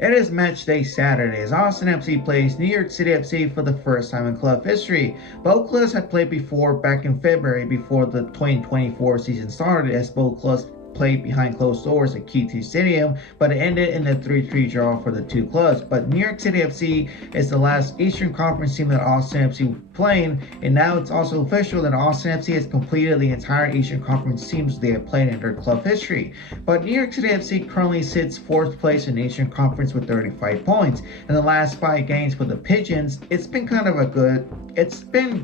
It is match day Saturday as Austin FC plays New York City FC for the first time in club history. Both clubs had played before back in February before the 2024 season started, as both clubs played behind closed doors at Q2 Stadium, but it ended in a 3-3 draw for the two clubs. But New York City FC is the last Eastern Conference team that Austin FC will be playing, and now it's also official that Austin FC has completed the entire Eastern Conference teams they have played in their club history. But New York City FC currently sits fourth place in the Eastern Conference with 35 points. In the last 5 games for the Pigeons, it's been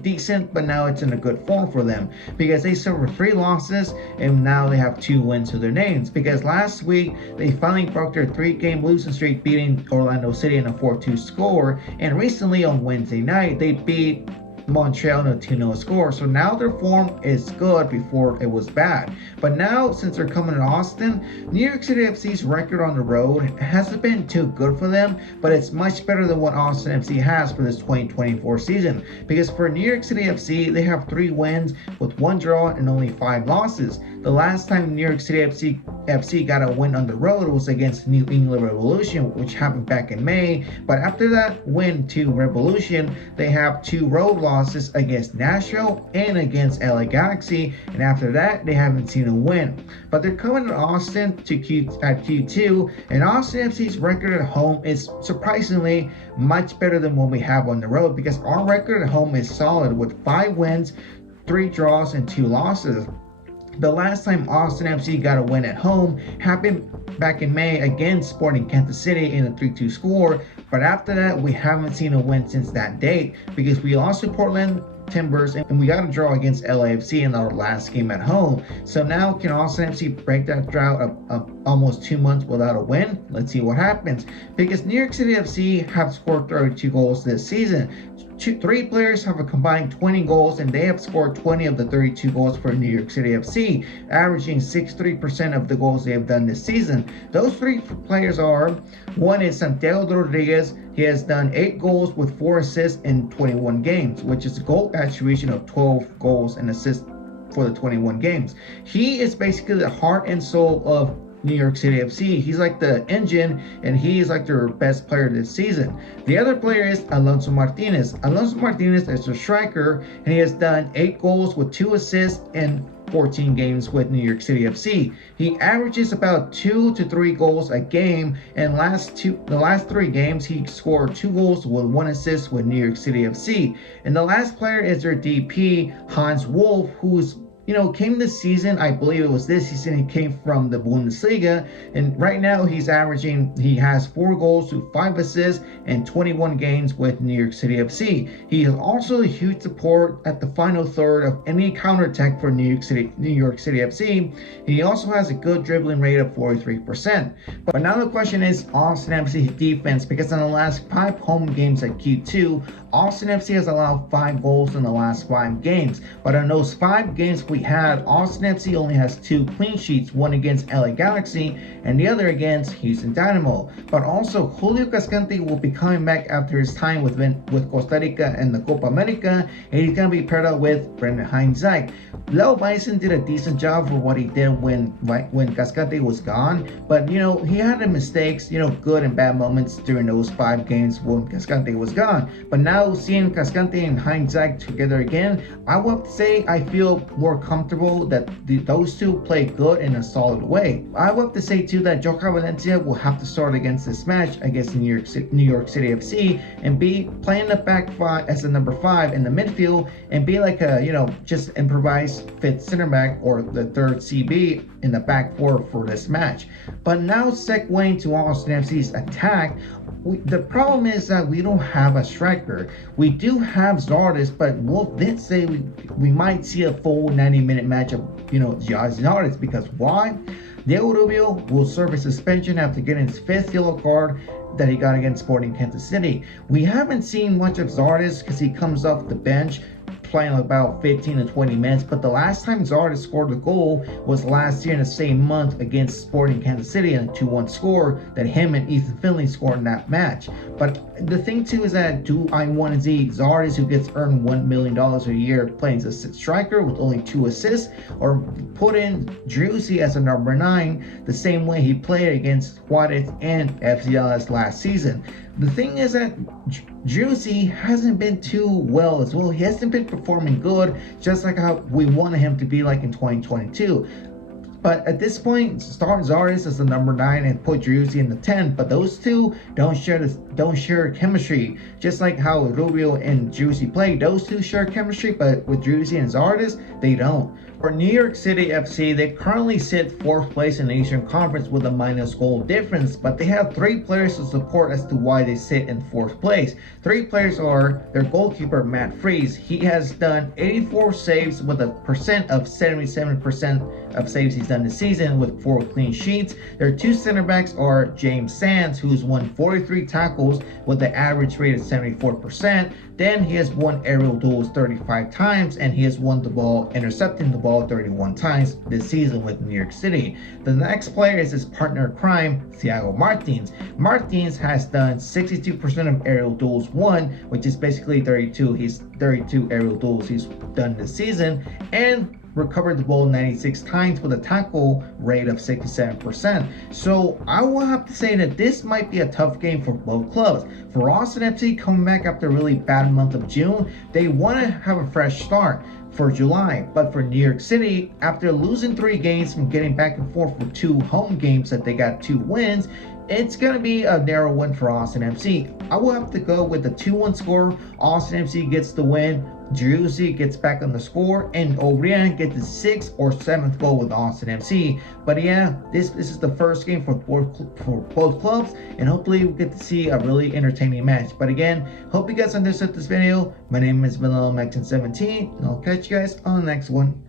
decent, but now it's in a good form for them because they suffered 3 losses and now they have 2 wins to their names. Because last week they finally broke their 3-game losing streak, beating Orlando City in a 4-2 score, and recently on Wednesday night they beat Montreal in a 2-0 score. So now their form is good, before it was bad. But now, since they're coming to Austin, New York City FC's record on the road hasn't been too good for them, but it's much better than what Austin FC has for this 2024 season. Because for New York City FC, they have 3 wins with 1 draw and only 5 losses. The last time New York City FC got a win on the road was against New England Revolution, which happened back in May. But after that win to Revolution, they have 2 road losses against Nashville and against LA Galaxy, and after that they haven't seen a win. But they're coming to Austin at Q2, and Austin FC's record at home is surprisingly much better than what we have on the road, because our record at home is solid with 5 wins, 3 draws, and 2 losses. The last time Austin FC got a win at home happened back in May against Sporting Kansas City in a 3-2 score, but after that we haven't seen a win since that date, because we lost to Portland Timbers and we got a draw against LAFC in our last game at home. So now, can Austin FC break that drought of almost 2 months without a win? Let's see what happens, because New York City FC have scored 32 goals this season. 3 players have a combined 20 goals, and they have scored 20 of the 32 goals for New York City FC, averaging 63% of the goals they have done this season. Those 3 players are: one is Santiago Rodriguez. He has done 8 goals with 4 assists in 21 games, which is a goal attribution of 12 goals and assists for the 21 games. He is basically the heart and soul of New York City FC. He's like the engine, and he is like their best player this season. The other player is Alonso Martinez. Alonso Martinez is a striker, and he has done 8 goals with 2 assists in 14 games with New York City FC. He averages about 2 to 3 goals a game, and the last 3 games he scored 2 goals with 1 assist with New York City FC. And the last player is their DP, Hans Wolf, who's came this season. I believe it was this season. He came from the Bundesliga, and right now he has 4 goals to 5 assists and 21 games with New York City FC. He is also a huge support at the final third of any counterattack for New York City FC. He also has a good dribbling rate of 43%. But now the question is Austin FC's defense, because in the last 5 home games at Q2, Austin FC has allowed 5 goals in the last 5 games. But in those 5 games we had, Austin FC only has 2 clean sheets, one against LA Galaxy and the other against Houston Dynamo. But also, Julio Cascante will be coming back after his time with Costa Rica and the Copa America, and he's going to be paired up with Brendan Heinzike. Leo Bison did a decent job for what he did when Cascante was gone, but he had the mistakes, good and bad moments during those 5 games when Cascante was gone. But now seeing Cascante and Heinzike together again, I will have to say I feel more comfortable that those 2 play good in a solid way. I will have to say too that Joca Valencia will have to start against this match against New York City FC and be playing the back 5 as a number 5 in the midfield, and be like a just improvised 5th center back or the 3rd CB in the back 4 for this match. But now segueing to Austin FC's attack, the problem is that we don't have a striker. We do have Zardes, but Wolf did say we might see a full 90-minute match of Zardes, because why? Diego Rubio will serve a suspension after getting his 5th yellow card that he got against Sporting Kansas City. We haven't seen much of Zardes because he comes off the bench playing about 15 to 20 minutes, but the last time Zardes scored a goal was last year in the same month against Sporting Kansas City in a 2-1 score that him and Ethan Finley scored in that match. But the thing too is that do I want to see Zardes, who gets earned $1 million a year playing as a sixth striker with only 2 assists, or put in Driussi as a number 9 the same way he played against Juarez and FCLS last season? The thing is that Driussi hasn't been too well as well. He hasn't been performing good, just like how we wanted him to be like in 2022. But at this point, start Zardes as the number 9 and put Driussi in the 10. But those two don't share chemistry. Just like how Rubio and Driussi play, those two share chemistry, but with Driussi and Zardes, they don't. For New York City FC, they currently sit 4th place in the Eastern Conference with a minus goal difference, but they have 3 players to support as to why they sit in 4th place. 3 players are their goalkeeper, Matt Freese. He has done 84 saves with a percent of 77% of saves he's done this season with 4 clean sheets. Their 2 center backs are James Sands, who's won 43 tackles with an average rate of 74%. Then he has won aerial duels 35 times, and he has won the ball, intercepting the ball 31 times this season with New York City. The next player is his partner in crime, Thiago Martins. Martins has done 62% of aerial duels won, which is basically 32. He's 32 aerial duels he's done this season, and recovered the ball 96 times with a tackle rate of 67%. So I will have to say that this might be a tough game for both clubs. For Austin FC, coming back after a really bad month of June, they want to have a fresh start for July. But for New York City, after losing 3 games from getting back and forth with 2 home games that they got 2 wins, it's going to be a narrow win for Austin FC. I will have to go with the 2-1 score. Austin FC gets the win. Driussi gets back on the score, and O'Brien gets the 6th or 7th goal with Austin FC. But yeah, this is the first game for both clubs, and hopefully we get to see a really entertaining match. But again, hope you guys understood this video. My name is VanillaMaxon17, and I'll catch you guys on the next one.